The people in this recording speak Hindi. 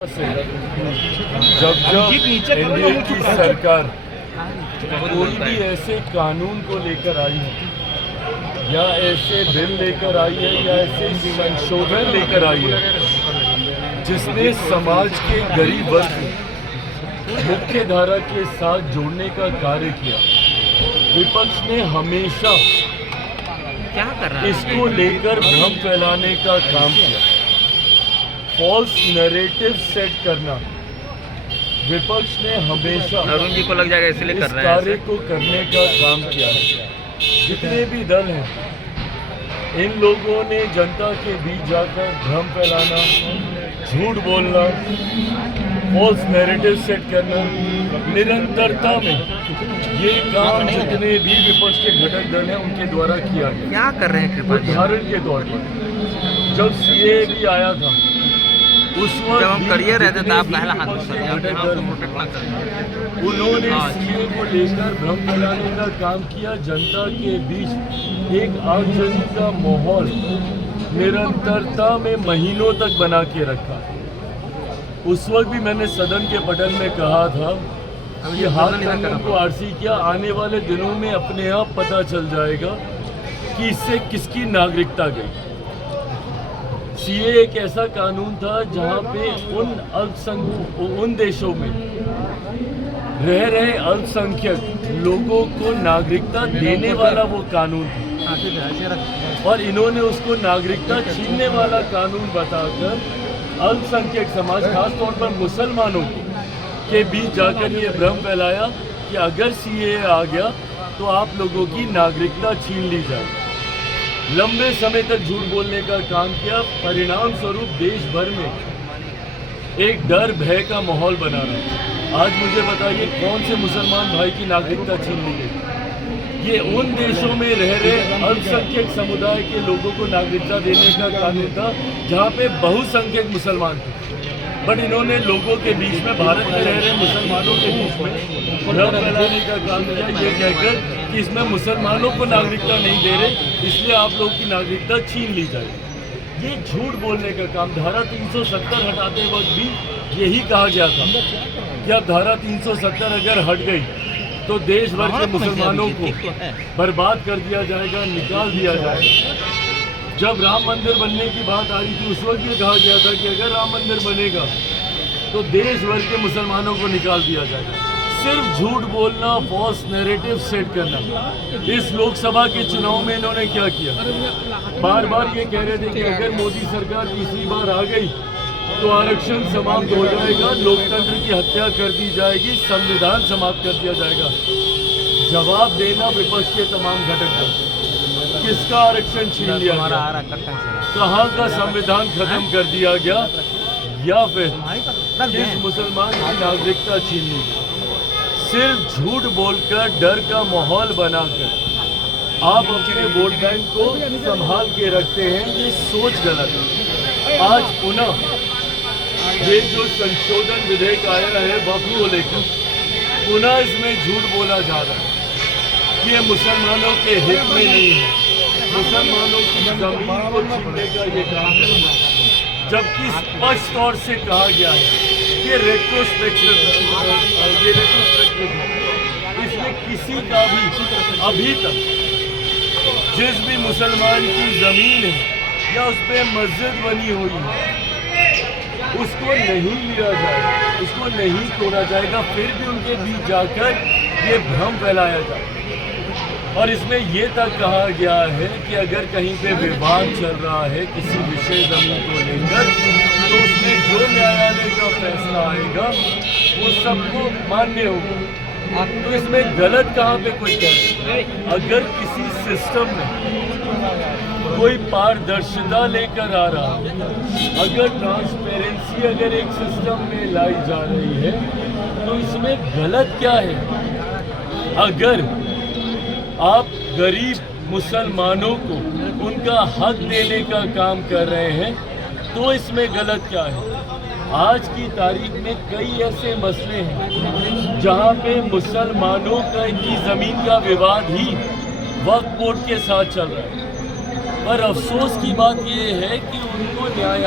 जब एनडीए की सरकार कोई भी ऐसे कानून को लेकर आई है या ऐसे बिल लेकर आई है या ऐसे संशोधन लेकर आई है जिसने समाज के गरीब वर्ग को मुख्य धारा के साथ जोड़ने का कार्य किया, विपक्ष ने हमेशा क्या कर रहा है? इसको लेकर भ्रम फैलाने का काम किया। फॉल्स नैरेटिव सेट करना विपक्ष ने हमेशा अरुण जी को लग जाएगा इसलिए इस कर रहे कार्य हैं। को करने का काम किया है। जितने भी दल हैं, इन लोगों ने जनता के बीच जाकर भ्रम फैलाना, झूठ बोलना, फॉल्स नैरेटिव सेट करना, निरंतरता में ये काम जितने भी विपक्ष के घटक दल हैं उनके द्वारा किया गया। क्या कर रहे हैं कृपा जी? उदाहरण के तौर पर जब सीए भी आया था उस वक्त जब हम करियर रहते थे आप जितने पहला भी हाथ विपक्ष के उठाते घटक हैं, दल आपको प्रोटेक्ट ना करते। उन्होंने हाँ। सीए को लेकर भ्रम फैलाने का काम किया। जनता के बीच एक आगजनी का माहौल निरंतरता में महीनों तक बना के रखा। उस वक्त भी मैंने सदन के पटल में कहा था कि हाल को आरसी किया, आने वाले दिनों में अपने आप पता चल जाएगा कि इससे किसकी नागरिकता गई। सीए एक ऐसा कानून था जहां पे उन देशों में रह रहे अल्पसंख्यक लोगों को नागरिकता देने वाला वो कानून था, और इन्होंने उसको नागरिकता छीनने वाला कानून बताकर अल्पसंख्यक समाज, खासतौर पर मुसलमानों के बीच जाकर ये भ्रम फैलाया कि अगर सीए आ गया तो आप लोगों की नागरिकता छीन ली जाए। लंबे समय तक झूठ बोलने का काम किया। परिणाम स्वरूप देश भर में एक डर भय का माहौल बना रहा है। आज मुझे बताइए कौन से मुसलमान भाई की नागरिकता छीन ली गई? ये उन देशों में रह रहे अल्पसंख्यक समुदाय के लोगों को नागरिकता देने का कानून था जहाँ पे बहुसंख्यक मुसलमान थे, बट इन्होंने लोगों के बीच में, भारत में रह रहे मुसलमानों के बीच में भ्रम फैलाने का काम किया, ये कहकर कि इसमें मुसलमानों को नागरिकता नहीं दे रहे इसलिए आप लोगों की नागरिकता छीन ली जाए। ये झूठ बोलने का काम। धारा 370 हटाते वक्त भी यही कहा गया था कि अब धारा 370 अगर हट गई तो देश भर के मुसलमानों को बर्बाद कर दिया जाएगा, निकाल दिया जाएगा। जब राम मंदिर बनने की बात आ रही थी उस वक्त ये कहा गया था कि अगर राम मंदिर बनेगा तो देश भर के मुसलमानों को निकाल दिया जाएगा। सिर्फ झूठ बोलना, फॉल्स नैरेटिव सेट करना। इस लोकसभा के चुनाव में इन्होंने क्या किया? बार बार ये कह रहे थे कि अगर मोदी सरकार तीसरी बार आ गई तो आरक्षण समाप्त हो जाएगा, लोकतंत्र की हत्या कर दी जाएगी, संविधान समाप्त कर दिया जाएगा। जवाब देना विपक्ष के तमाम घटक दल, किसका आरक्षण छीन लिया गया? कहाँ का संविधान खत्म कर दिया गया? या फिर किस मुसलमान की नागरिकता छीन ली गई? सिर्फ झूठ बोलकर, डर का माहौल बनाकर आप अपने वोट बैंक को संभाल के रखते हैं। ये सोच गलत है। आज पुनः ये जो संशोधन विधेयक आया है वक्फ को लेकर, पुनः इसमें झूठ बोला जा रहा है कि ये मुसलमानों के हित में नहीं है, मुसलमानों की जमीन को छीनने का ये काम है। जबकि स्पष्ट तौर से कहा गया है कि रेट्रोस्पेक्टिव इसमें किसी का भी अभी तक जिस भी मुसलमान की जमीन है या उस पर मस्जिद बनी हुई है उसको नहीं लिया जाएगा, उसको नहीं तोड़ा जाएगा। फिर भी उनके बीच जाकर ये भ्रम फैलाया जाए। और इसमें ये तक कहा गया है कि अगर कहीं पे विवाद चल रहा है किसी विषय जमीन को लेकर तो उसमें जो न्यायालय का फैसला आएगा वो सबको मान्य होगा। तो इसमें गलत कहाँ पे कोई करे? अगर किसी सिस्टम में कोई पारदर्शिता लेकर आ रहा है, अगर ट्रांसपेरेंसी अगर एक सिस्टम में लाई जा रही है तो इसमें गलत क्या है? अगर आप गरीब मुसलमानों को उनका हक देने का काम कर रहे हैं तो इसमें गलत क्या है? आज की तारीख में कई ऐसे मसले हैं जहां पे मुसलमानों की ज़मीन का विवाद ही वक्फ बोर्ड के साथ चल रहा है, पर अफसोस की बात यह है कि उनको न्याय